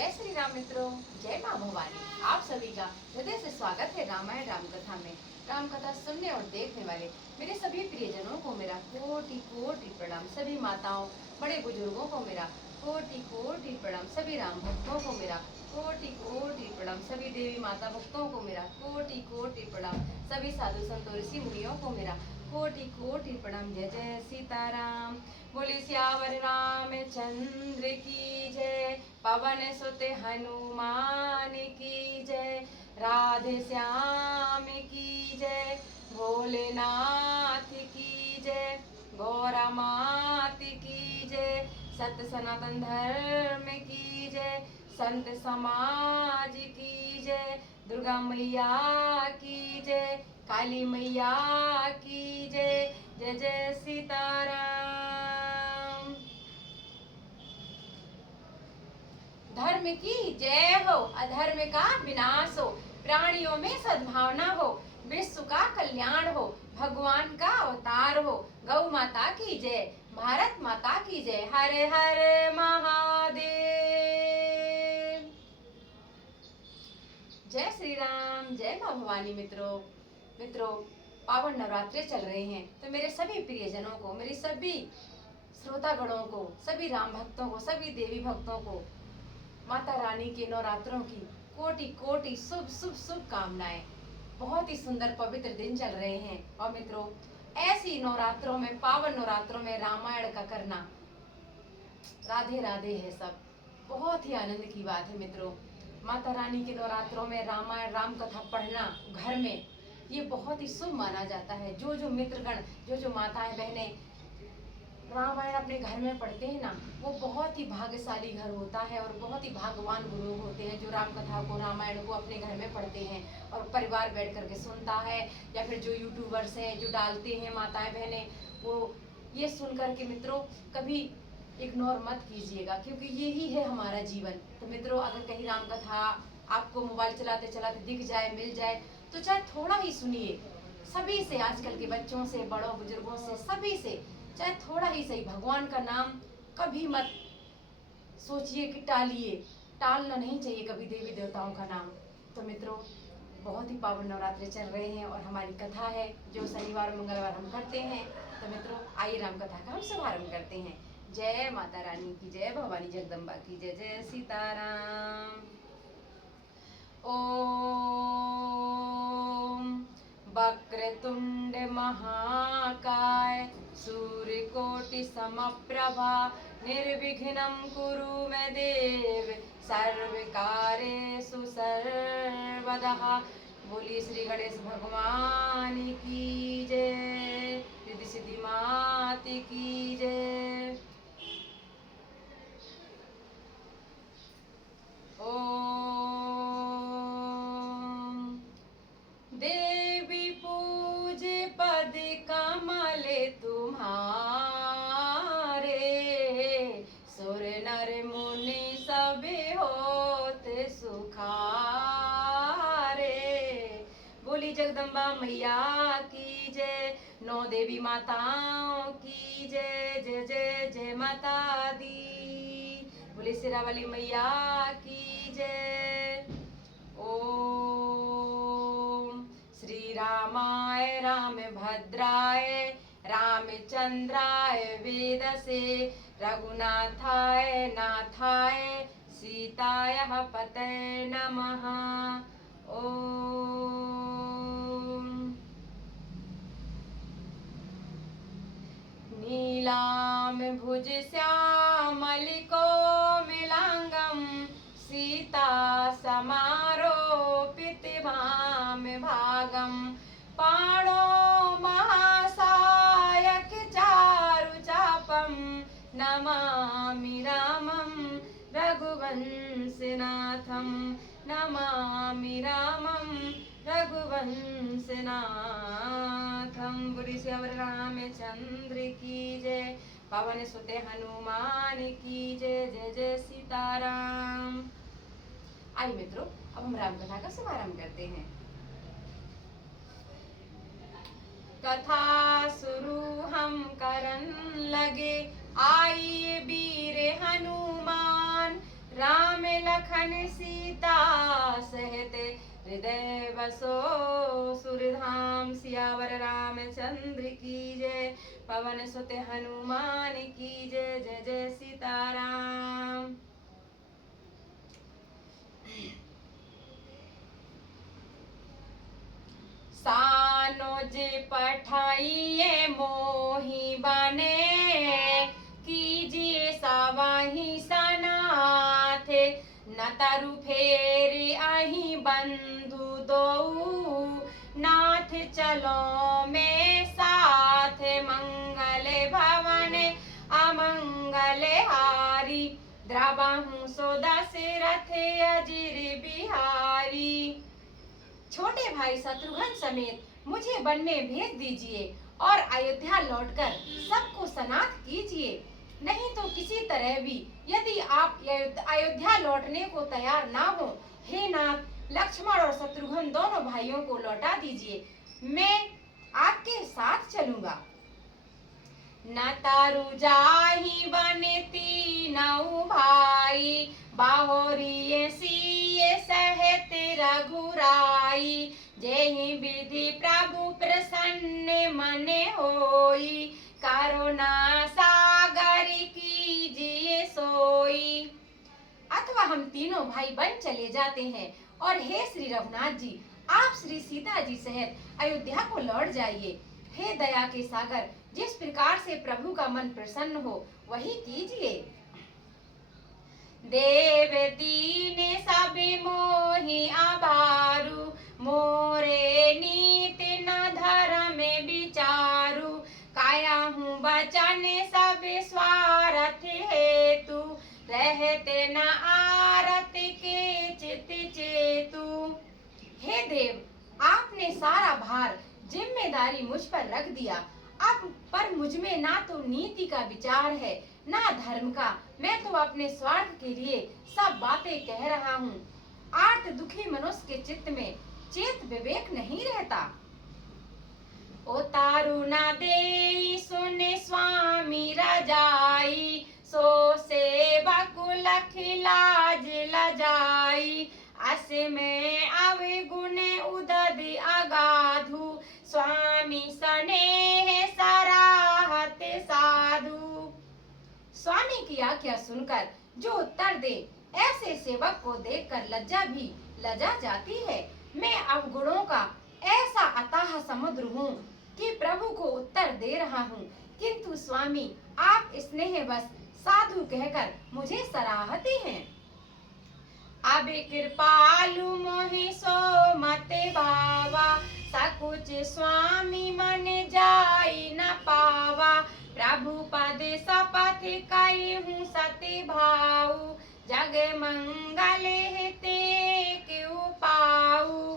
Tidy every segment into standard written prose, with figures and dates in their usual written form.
जय श्री राम मित्रों, जय माँ भवानी। आप सभी का हृदय से स्वागत है रामायण रामकथा में। रामकथा सुनने और देखने वाले मेरे सभी प्रियजनों को मेरा कोटि कोटि प्रणाम। सभी माताओं, बड़े बुजुर्गों को मेरा कोटि कोटि प्रणाम। सभी राम भक्तों को मेरा कोटि कोटि प्रणाम। सभी देवी माता भक्तों को मेरा कोटि कोटि प्रणाम। सभी साधु संतों ऋषि मुनियों को मेरा कोटि कोटि प्रणाम। जय जय सीताराम। बोले सियावर रामचंद्र की जय। पवन सुत हनुमान की जय। राधे श्याम की जय। भोलेनाथ की जय। गौरा मात की जय। सत्य सनातन धर्म की जय। संत समाज की जय। दुर्गा मैया की जय। काली मैया की जय। जय जय सीताराम। धर्म की जय हो, अधर्म का विनाश हो, प्राणियों में सद्भावना हो, विश्व का कल्याण हो, भगवान का अवतार हो। गौ माता की जय, भारत माता की जय। हर हर महादेव। जय श्री राम, जय माँ भवानी। मित्रों पावन नवरात्रे चल रहे हैं, तो मेरे सभी प्रियजनों को, मेरी सभी श्रोतागणों को, सभी राम भक्तों को, सभी देवी भक्तों को माता रानी के नवरात्रों की कोटि कोटि शुभ शुभ शुभकामनाएं। बहुत ही सुंदर पवित्र दिन चल रहे हैं और मित्रों ऐसी नवरात्रों में, पावन नवरात्रों में रामायण का करना, राधे राधे है सब, बहुत ही आनंद की बात है मित्रों। माता रानी के नवरात्रों में रामायण राम कथा पढ़ना घर में, ये बहुत ही शुभ माना जाता है। जो मित्रगण, जो माताएं बहनें रामायण अपने घर में पढ़ते हैं ना, वो बहुत ही भाग्यशाली घर होता है और बहुत ही भाग्यवान गुरु होते हैं जो राम कथा को, रामायण को अपने घर में पढ़ते हैं और परिवार बैठ करके सुनता है। या फिर जो यूट्यूबर्स हैं जो डालते हैं माताएं बहनें, वो ये सुन करके मित्रों कभी इग्नोर मत कीजिएगा, क्योंकि यही है हमारा जीवन। तो मित्रों अगर कहीं राम कथा आपको मोबाइल चलाते चलाते दिख जाए, मिल जाए, तो चाहे थोड़ा ही सुनिए। सभी से, आजकल के बच्चों से, बड़ों बुजुर्गों से, सभी से चाहे थोड़ा ही सही, भगवान का नाम कभी मत सोचिए कि टालिए। टालना नहीं चाहिए कभी देवी देवताओं का नाम। तो मित्रों बहुत ही पावन नवरात्रि चल रहे हैं और हमारी कथा है जो शनिवार मंगलवार हम करते हैं। तो मित्रों आइए राम कथा का हम शुभारंभ करते हैं। जय माता रानी की जय, भवानी जगदम्बा की जय। जय सीताराम। ओम वक्रतुंड महाकाय सूर्यकोटि समप्रभा निर्विघ्नं कुरु मे देव सर्वकार्येषु सर्वदा। बोली श्री गणेश भगवान की जय। रिद्धि सिद्धि मात की जय। ओम देवी पूजे पद कमल तुम्हारे, सुर नर मुनि सब होत सुखारे। बोली जगदम्बा मैया की जय। नौ देवी माताओं की जय। जय जय जय माता दी। बोली शेरावाली मैया की जय। ओम श्री रामाय रामभद्राय रामचंद्राय वेदसे रघुनाथाय नाथाय सीताय पतये नमः। ओम नीलाम भुज श्यामल कोमलांगं सीता समारोपित वाम भागं। पाणो महासायक चारु चापं नमामि रामं रघुवंशनाथं। नमामि रामं रघुवंशनाथं। बोली सियावर रामचंद्र की जय। पवन सुत हनुमान की जय। जय जय सीताराम। आइए मित्रों अब हम राम कथा का शुभारंभ करते हैं। कथा शुरू हम करन लगे, आइए वीर हनुमान राम लखन सीता सहित हृदय बसो सुरधाम। सियावर रामचंद्र की जय, पवन सुत हनुमान की जय। जय जय सीताराम। सानोज पठाइए मोहि बने, कीजिए सवाही सनाथ। न तरु फेर अहि बंधु दो, नाथ चलो में साथ। मंगल भवन अमंगल हारी, द्रवहु सो दशरथ अजिर बिहारी। छोटे भाई शत्रुघ्न समेत मुझे वन में भेज दीजिए और अयोध्या लौटकर सबको सनाथ कीजिए। नहीं तो किसी तरह भी यदि आप अयोध्या लौटने को तैयार ना हो, हे नाथ लक्ष्मण और शत्रुघ्न दोनों भाइयों को लौटा दीजिए। मैं आपके साथ चलूंगा। न तारु जाहि बन तीनऊ भाई, बाहोरिये सिये सहित रघुराई। जेहि विधि प्रभु प्रसन्न मन होई, करुणा सागर कीजिए सोई। अथवा हम तीनों भाई वन चले जाते हैं और हे श्री रघुनाथ जी, आप श्री सीता जी सहित अयोध्या को लौट जाइए। हे दया के सागर, जिस प्रकार से प्रभु का मन प्रसन्न हो वही कीजिए। देव दीन सब मोहि आबारू, मोरे नीति न धर्म विचारू। काया हूँ बचन सब स्वार्थ हेतु, रहते न आरत के चित चेतु। हे देव, आपने सारा भार जिम्मेदारी मुझ पर रख दिया। अब पर मुझ में ना तो नीति का विचार है ना धर्म का। मैं तो अपने स्वार्थ के लिए सब बातें कह रहा हूँ। आर्त दुखी मनुष्य के चित्त में चेत विवेक नहीं रहता। ओ तारु न देई सुने स्वामी रजाई, सो सेवक लख लाज लजाई। अस में अवगुण उदधि अगाधु, स्वामी स्नेह सराहत साधु। स्वामी की आज्ञा सुनकर जो उत्तर दे, ऐसे सेवक को देखकर लज्जा भी लजा जाती है। मैं अवगुणों का ऐसा अथाह समुद्र हूँ कि प्रभु को उत्तर दे रहा हूँ, किंतु स्वामी आप स्नेह बस साधु कहकर मुझे सराहते हैं। अब कृपालु मोहि सो मत भावा, सकुच स्वामी मन जाई न पावा। प्रभु पद शपथ कई हूँ सती भाऊ, जग मंगल हिते क्यों पाऊ।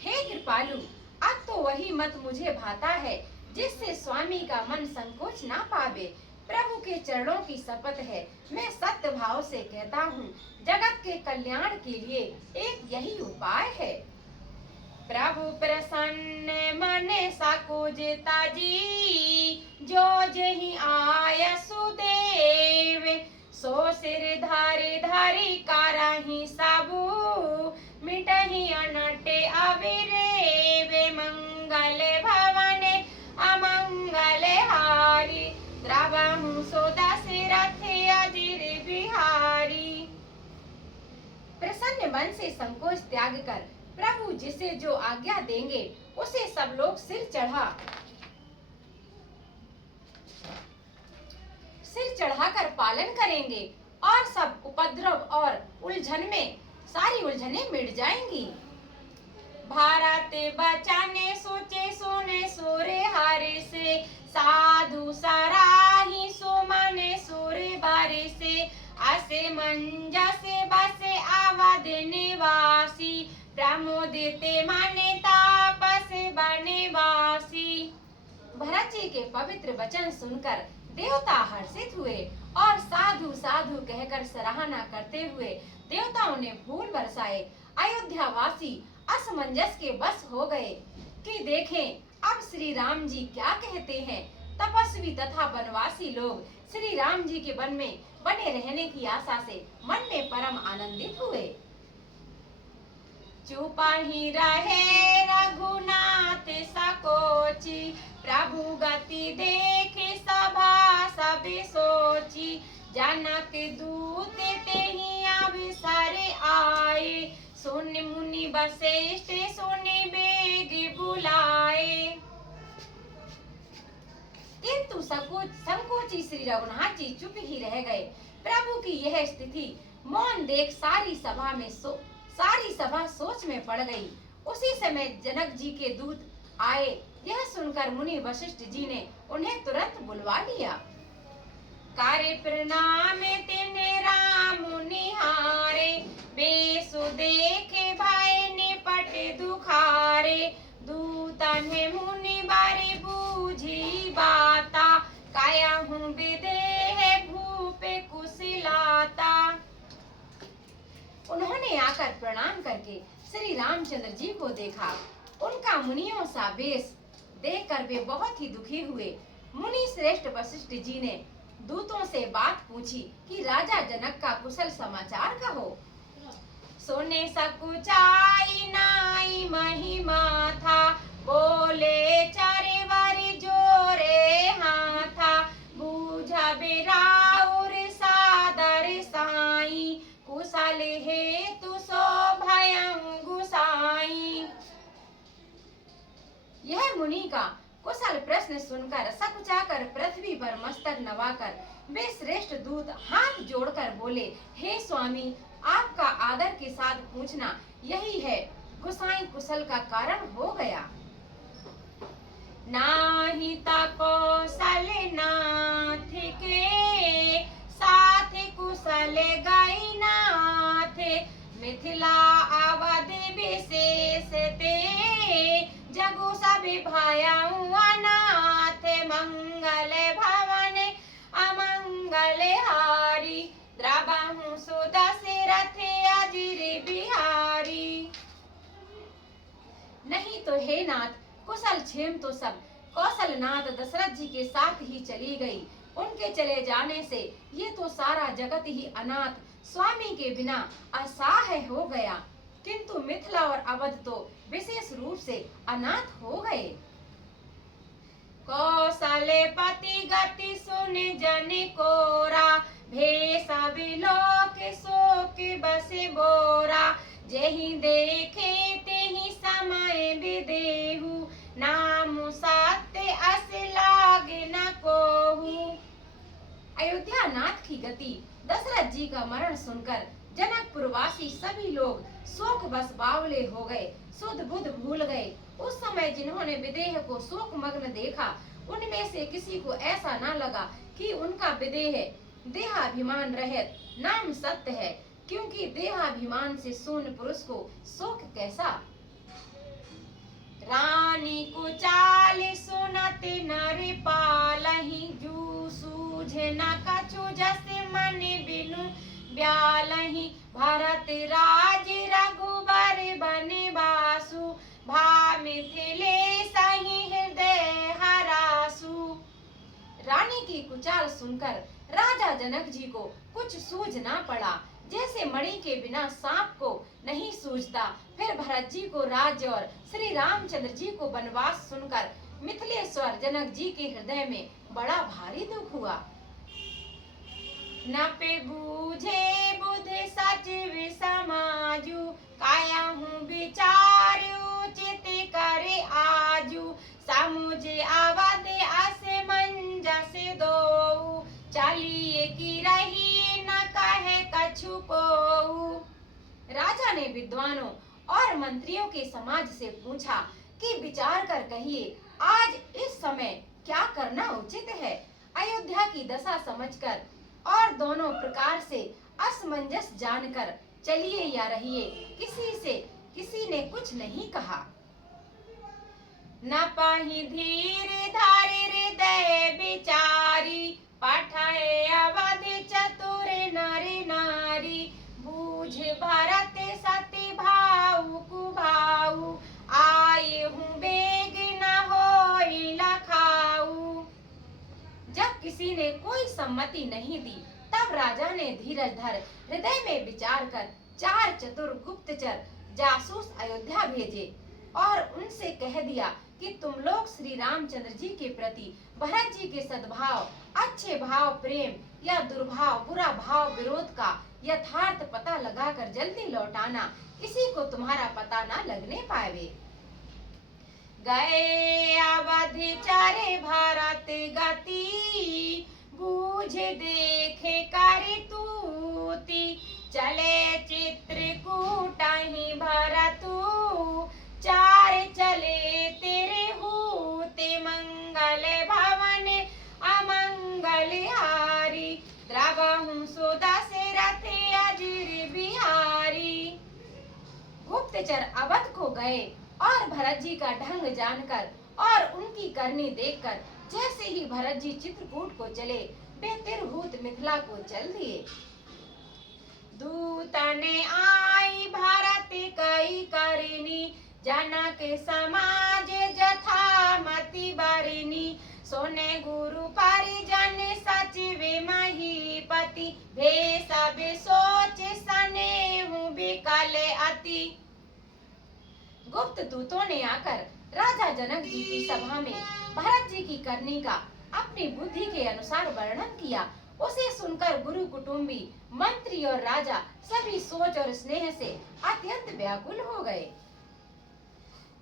हे कृपालु, अब तो वही मत मुझे भाता है जिससे स्वामी का मन संकोच ना पावे। प्रभु के चरणों की शपथ है, मैं सत्य भाव से कहता हूँ, जगत के कल्याण के लिए एक यही उपाय है। प्रभु प्रसन्न मन सकुजता जी, जो जही आय सुदेव। सो सिर धरि धरि करहि सबु, मिटहि अनट अविरेव। मंगल भवन अमंगल हारी, द्रवहु सो दशरथ अजिर बिहारी। प्रसन्न मन से संकोच त्याग कर प्रभु जिसे जो आज्ञा देंगे उसे सब लोग सिर चढ़ाकर पालन करेंगे और सब उपद्रव और उलझन में सारी उलझनें मिट जाएंगी। भारत बचाने सोचे सोने सोरे हरे से, साधु सराही सुमने सोरे बारे से। असे मंजस बसे अवध निवासी, प्रमोदिते माने तापस बनवासी। भरत जी के पवित्र वचन सुनकर देवता हर्षित हुए और साधु साधु कहकर सराहना करते हुए देवताओं ने फूल बरसाए। अयोध्यावासी असमंजस के बस हो गए कि देखें अब श्री राम जी क्या कहते हैं। तपस्वी तथा वनवासी लोग श्री राम जी के वन में बने रहने की आशा से मन में परम आनंदित हुए। चुपा ही रहे रघुनाथ सकोची, प्रभु गति देखे सभा सब सोची। जनक दूत तेहि अवसर आए, सुन मुनि वशिष्ठ सुन बेग बुलाए। किंतु संकोची श्री रघुनाथ जी चुप ही रह गए। प्रभु की यह स्थिति मौन देख सारी सभा सोच में पड़ गई। उसी समय जनक जी के दूत आए। यह सुनकर मुनि वशिष्ठ जी ने उन्हें तुरंत बुलवा लिया। करे प्रणाम तिन्हें राम निहारे, बेसु देखे भय निपट दुखारे। दूतन मुनि बारे बूझी बाता, काया हूँ विदेह भूप कुशलाता। उन्होंने आकर प्रणाम करके श्री रामचंद्र जी को देखा। उनका मुनियों सा वेश देखकर वे बहुत ही दुखी हुए। मुनि श्रेष्ठ वशिष्ठ जी ने दूतों से बात पूछी कि राजा जनक का कुशल समाचार कहो। सोने सकुचाई नाई महिमा था, बोले चारे बारी जोरे हाथा। बूझा बेराउर सादर साई, कुशल हेतु सो भयं गुसाई। यह मुनि का कुशल प्रश्न सुनकर सकुचाकर पृथ्वी पर मस्तक नवाकर वे श्रेष्ठ दूत हाथ जोड़कर बोले, हे स्वामी, आपका आदर के साथ पूछना यही है। गुसाई कुशल का कारण हो गया। नाही ता कौशल नाथ के साथ कुशल गई नाथ। मिथिला अवध विशेष ते, जगु सब भयउ अनाथ। मंगल भवन अमंगल हारी, द्रवहु सुदशरथ अजिर बिहारी। नहीं तो हे नाथ, कुशल क्षेम तो सब कौशलनाथ दशरथ जी के साथ ही चली गई। उनके चले जाने से ये तो सारा जगत ही अनाथ, स्वामी के बिना असहाय हो गया। किंतु मिथिला और अवध तो विशेष रूप से अनाथ हो गए। कौशलपति गति सुन जन कोरा, भेषा विलोक शोक बस बोरा। जेहि देखे तेहि समय विदेहु, नाम सत्य अस लाग न कोहू। अयोध्या नाथ की गति दशरथ जी का मरण सुनकर जनकपुरवासी सभी लोग शोक बस बावले हो गए, सुध बुध भूल गए। उस समय जिन्होंने विदेह को शोक मग्न देखा, उनमें से किसी को ऐसा न लगा कि उनका विदेह देहाभिमान रहित नाम सत्य है, क्योंकि देहाभिमान से शून्य पुरुष को शोक कैसा। रानी को चाल सुनत नर पालहि, जू सूझे न कछु जस मन बिनु ब्यालहि। भरत राज रघुबर बनवासु, भा मिथिलेश सही हृदय हरासु। रानी की कुचाल सुनकर राजा जनक जी को कुछ सूझ ना पड़ा। जैसे मणि के बिना सांप को नहीं सूझता, फिर भरत जी को राज्य और श्री रामचंद्र जी को वनवास सुनकर मिथिलेश्वर जनक जी के हृदय में बड़ा भारी दुख हुआ। न पे बूझे बुध सचिव समाजु, काया हूँ विचार उचित करे आजू। समुझ अवध अस मंजस दो, चलिए की रही न कहे कछु को। राजा ने विद्वानों और मंत्रियों के समाज से पूछा कि विचार कर कहिए, आज इस समय क्या करना उचित है। अयोध्या की दशा समझकर और दोनों प्रकार से असमंजस जानकर चलिए या रहिए, किसी ने कुछ नहीं कहा। न पाहि धीर धारि हृदय विचारी, पठाए अवध चतुर नर नारी। बूझ भरत सती भाऊ कुभाऊ, आए हूँ बेग न होई लखाऊ। जब किसी किसी ने कोई सम्मति नहीं दी। तब राजा ने धीरज धर हृदय में विचार कर 4 चतुर गुप्तचर जासूस अयोध्या भेजे और उनसे कह दिया कि तुम लोग श्री रामचंद्र जी के प्रति भरत जी के सद्भाव, अच्छे भाव प्रेम या दुर्भाव बुरा भाव विरोध का यथार्थ पता लगाकर जल्दी लौटाना, किसी को तुम्हारा पता न लगने पावे। गए अवध चारे भारत गति, बूझ देखे कर तूती, चले चित्रकूट ही भरतु, 4 चले तेरे हूते, मंगल भवन अमंगल हारी, द्रवहु सो दशरथ अजिर बिहारी। गुप्तचर अवध को गए और भरत जी का ढंग जानकर और उनकी करनी देखकर जैसे ही भरत जी चित्रकूट को चले, वे तिरहुत मिथिला को चल दिए। दूत ने आई भारत कई करनी, जनक समाज जथा मति बरनी, सोने गुरु परिजन सचिव महीपति, भे सब सोच सनेहु बिकल अति। गुप्त दूतों ने आकर राजा जनक जी की सभा में भरत जी की करनी का अपनी बुद्धि के अनुसार वर्णन किया। उसे सुनकर गुरु कुटुंबी मंत्री और राजा सभी सोच और स्नेह से अत्यंत व्याकुल हो गए।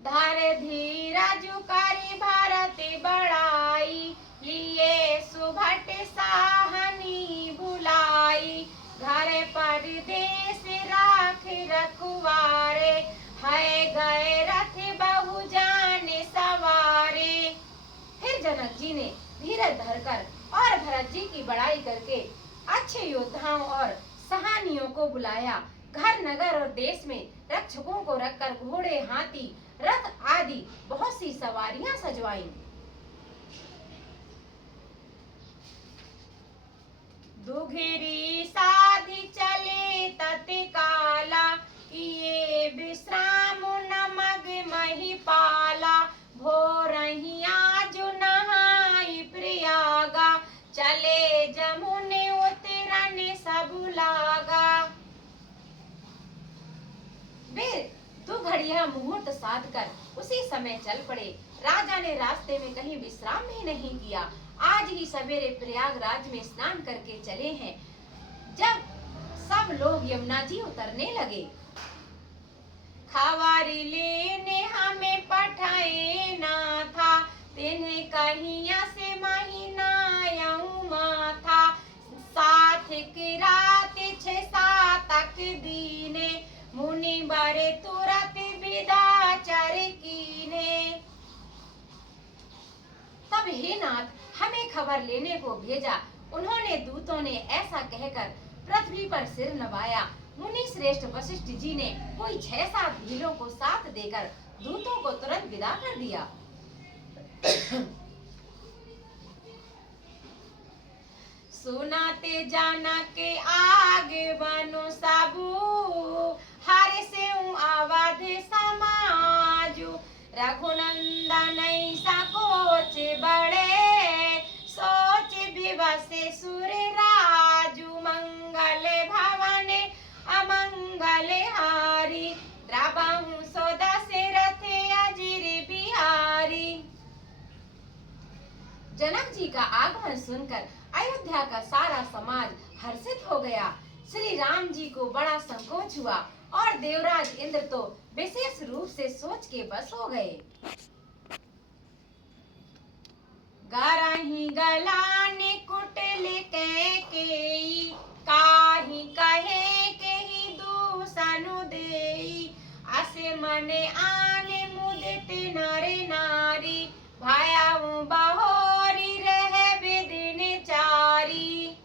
धर धीरज करि भारत बड़ाई, लिए सुभट साहनी बुलाई, घर परदेस राख रखवारे, है गए रथ बहु जाने सवारे। फिर जनक जी ने धीरज धरकर और भरत जी की बड़ाई करके अच्छे योद्धाओं और सहानियों को बुलाया। घर नगर और देश में रक्षकों को रखकर घोड़े हाथी रथ आदि बहुत सी सवारियां सजवाई। दुघिरी साधि चले तत्काला, किए विश्राम नमग महिपाला, भोरहिया जो नहाई प्रयागा, चले जमुने उतरने सब लागा। वे 2 घड़िया मुहूर्त साध कर उसी समय चल पड़े। राजा ने रास्ते में कहीं विश्राम भी नहीं किया। आज ही सवेरे प्रयागराज में स्नान करके चले हैं। जब सब लोग यमुना जी उतरने लगे, खवारी लेने हमें पठाए ना था, तिन्हें कहिया से महीना माथा, 7 की रात 6 तक दीने, मुनि बरे तुरत विदा चर कीने। तब हे नाथ, हमें खबर लेने को भेजा। उन्होंने दूतों ने ऐसा कहकर पृथ्वी पर सिर नवाया। मुनि श्रेष्ठ वशिष्ठ जी ने कोई 6-7 भीलों को साथ देकर दूतों को तुरंत विदा कर दिया। सुनाते जाना के आगे बनो सबू, हर से अवध समाजू, रघुनंदन सकोच बड़े, सोच विवश सुर राजू, मंगल भवन अमंगल हारी, द्रवहु सो दशरथ अजिर बिहारी। जनक जी का आगमन सुनकर अयोध्या का सारा समाज हर्षित हो गया। श्री राम जी को बड़ा संकोच हुआ और देवराज इंद्र तो विशेष रूप से सोच के बस हो गए। गरहि गलाने कुटिल कैकेयी, काहि कहे केहि दूसनु देई, असे मने आने मुदित नर नारी, भयाउ बहोरी रहे विदिन चारी।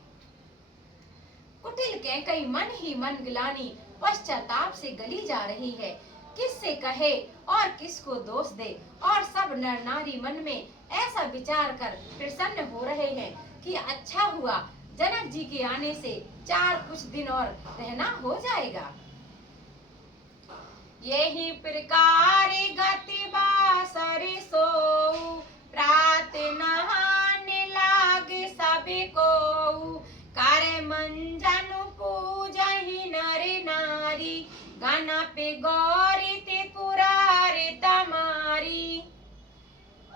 कुटिल कैकेयी मन ही मन गिलानी पश्चाताप से गली जा रही है। किससे कहे और किसको दोष दे, और सब नर नारी मन में ऐसा विचार कर प्रसन्न हो रहे हैं कि अच्छा हुआ जनक जी के आने से 4 कुछ दिन और रहना हो जाएगा। यही प्रकार गति बासर सोऊ, प्रात नहाने लाग सब गाना पे गौरी ते पुरारे तमारी।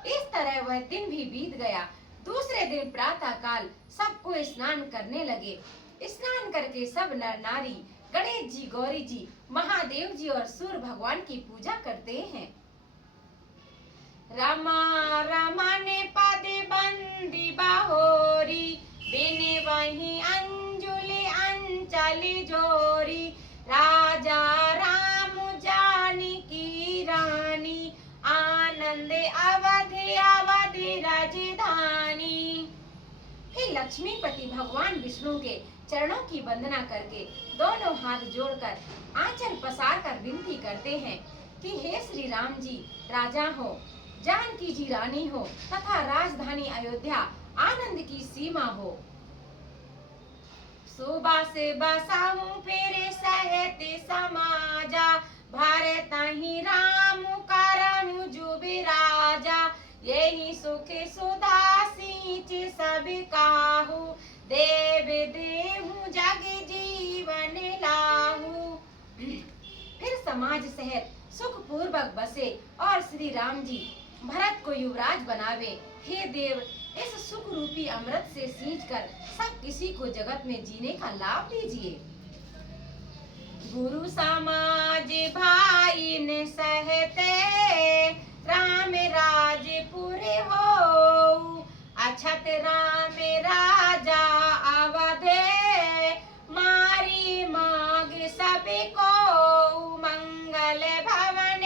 इस तरह वह दिन भी बीत गया। दूसरे दिन प्रातः काल सबको स्नान करने लगे। स्नान करके सब नर नारी गणेश जी, गौरी जी, महादेव जी और सूर्य भगवान की पूजा करते हैं। रमा रमा ने पदे बंदी बाहोरी, बिने वही अंजुलि अंचली जोरी। राजा राम जानकी रानी, आनंद अवधि अवधि राजधानी। फिर लक्ष्मीपति भगवान विष्णु के चरणों की वंदना करके दोनों हाथ जोड़कर आंचल पसार कर विनती करते हैं कि हे श्री राम जी राजा हो, जानकी जी रानी हो तथा राजधानी अयोध्या आनंद की सीमा हो। सुबह से बसाऊं फिर सहते समाजा, भारत ही राम करहूं जुबी राजा। यही सुख सुधा सींच सब काहू, देव देहूं जग जीवन लाहू। फिर समाज सहित सुख पूर्वक बसे और श्री राम जी भरत को युवराज बनावे। हे देव, इस सुख रूपी अमृत से सींचकर सब किसी को जगत में जीने का लाभ दीजिए। गुरु समाज भाई ने सहते, राम राजपुर हो। अछत राम राजा अवधे, मारी माग सबको। मंगल भवन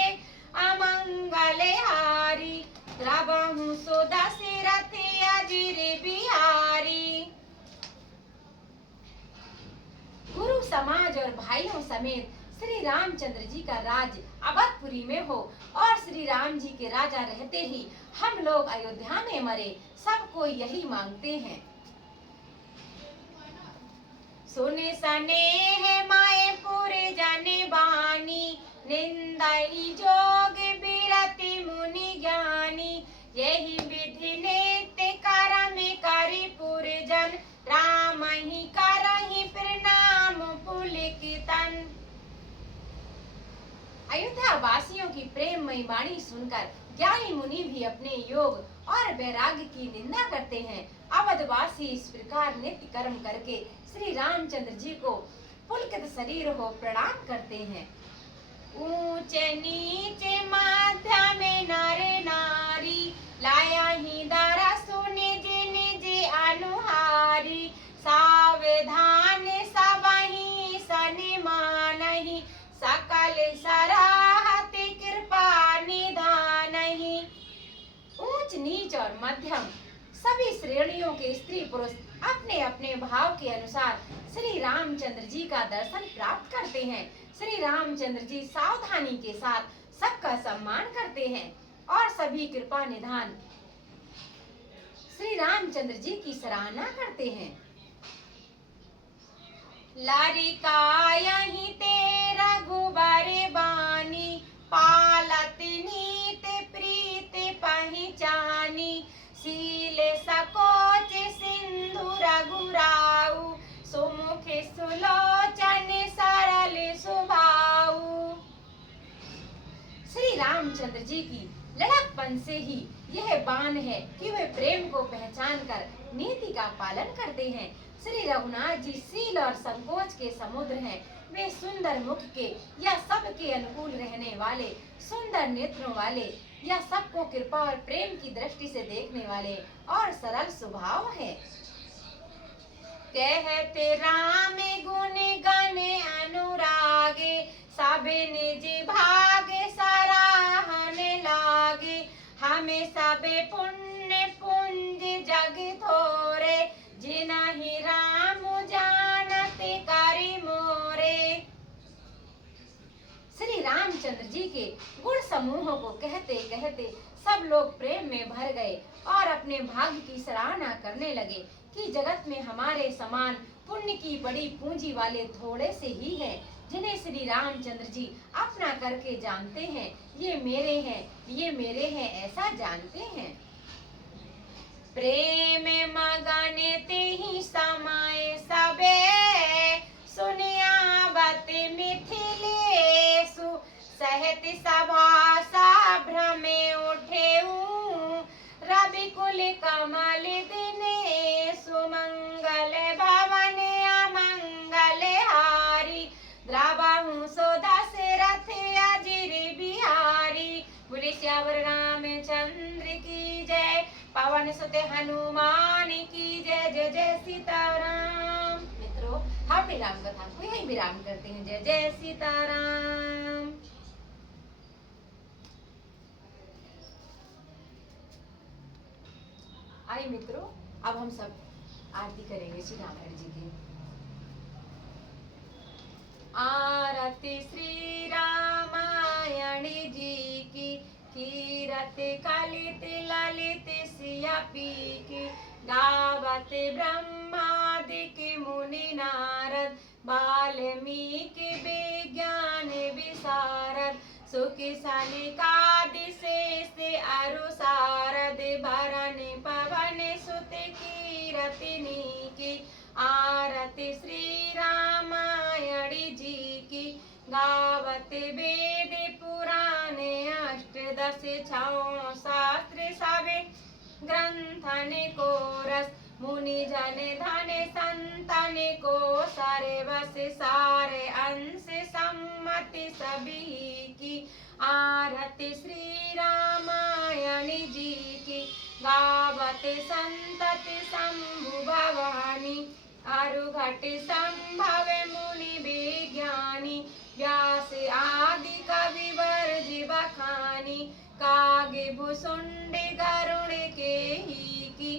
अमंगल हारी, द्रवहु सो दशरथ अजिर बिहारी। गुरु समाज और भाइयों समेत श्री रामचंद्र जी का राज अवधपुरी में हो और श्री राम जी के राजा रहते ही हम लोग अयोध्या में मरे, सबको यही मांगते हैं। सुने सने है मायपुर जने बानी, निंदाई जोग बिरति मुनि ज्ञानी। यही विधि नित्य करम करि पुरजन, राम ही करहि प्रणाम पुलकितन। अयोध्या वासियों की प्रेममयी वाणी सुनकर ज्ञानी मुनि भी अपने योग और वैराग्य की निंदा करते हैं। अवधवासी इस प्रकार नित्य कर्म करके श्री रामचंद्र जी को पुलकित शरीर हो प्रणाम करते हैं। ऊंचे नीचे मध्यम नर नारी, लाया ही दरसु निज निज अनुहारी। सावधान सबहि सन्मानहि, सकल सराहत कृपा निधानहि। ऊंच नीच और मध्यम सभी श्रेणियों के स्त्री पुरुष अपने अपने भाव के अनुसार श्री रामचंद्र जी का दर्शन प्राप्त करते हैं। श्री रामचंद्र जी सावधानी के साथ सबका सम्मान करते हैं और सभी कृपा निधान श्री रामचंद्र जी की सराहना करते हैं। लारिकायहि ते रघुबर बानी, पालत नीत प्रीत पहिचानी। शील सकोच सिंधु रघुराऊ, सुमुख सुलोचन सरल सुभाऊ। श्री रामचंद्र जी की लड़कपन से ही यह बान है कि वे प्रेम को पहचान कर नीति का पालन करते हैं। श्री रघुनाथ जी शील और संकोच के समुद्र हैं। वे सुंदर मुख के या सबके अनुकूल रहने वाले, सुंदर नेत्रों वाले या सबको कृपा और प्रेम की दृष्टि से देखने वाले और सरल स्वभाव है। कहते राम गुण गण अनुरागे, सब निज भाग सराहन लागे। हमें सब पुण्य पुंज जग थोरे, जिनहि राम जानत करि मोरे। श्री रामचंद्र जी के गुण समूहों को कहते कहते सब लोग प्रेम में भर गए और अपने भाग्य की सराहना करने लगे कि जगत में हमारे समान पुण्य की बड़ी पूंजी वाले थोड़े से ही हैं, जिन्हें श्री रामचंद्र जी अपना करके जानते हैं। ये मेरे हैं, ये मेरे हैं, ऐसा जानते हैं। प्रेम मगन ते ही समय सबे, सुनिया बत मिथिले सियावर रामचंद्र की जय, पवन सुत हनुमान की जय, जय जय सीताराम। मित्रों, हम अपनी राम कथा को यहीं विराम करते हैं। जय जय सीताराम। आइए मित्रों, अब हम सब आरती करेंगे श्री रामायण जी की। आरती श्री रामायण जी की, कीरत कलित ललित सिया पी की, गावत ब्रह्मादिक मुनि नारद, वाल्मीकि विज्ञान विशारद, सुख सनकादि शेष अरु सारद, भरन पवन सुत कीरतिनी की। आरती श्री रामायण जी की, गावत वेद पुराण अष्टदश छौ शास्त्र सवे ग्रंथन को रस, मुनि जन धन संतन को सर्वस सार अंश सम्मति सभी की। आरती श्री रामायण जी की, गावत संतति शंभु भवानी, अरुघट संभव मुनि विज्ञानी, व्यास आदि कवि वर्ज बखानी, कागे भुसुंड गरुड़ के ही की।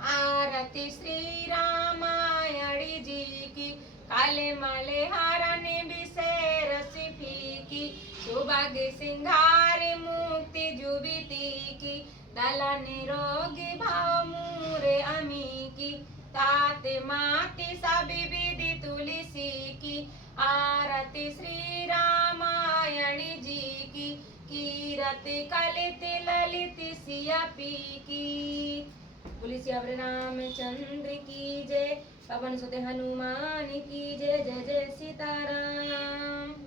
आरती श्री रामायण जी की, कलमल हरण विषय रस फीकी, सुभग सिंगार मुक्ति जुबिती की, दलन रोगी भाव मूर अमी की, तात माति सभी विधि तुलसी की। आरती श्री रामायण जी की, कीरत कलित ललित सिया पी की। बोलिए सियावर रामचंद्र की जय, पवन सुत हनुमान की जय, जय जय सीताराम।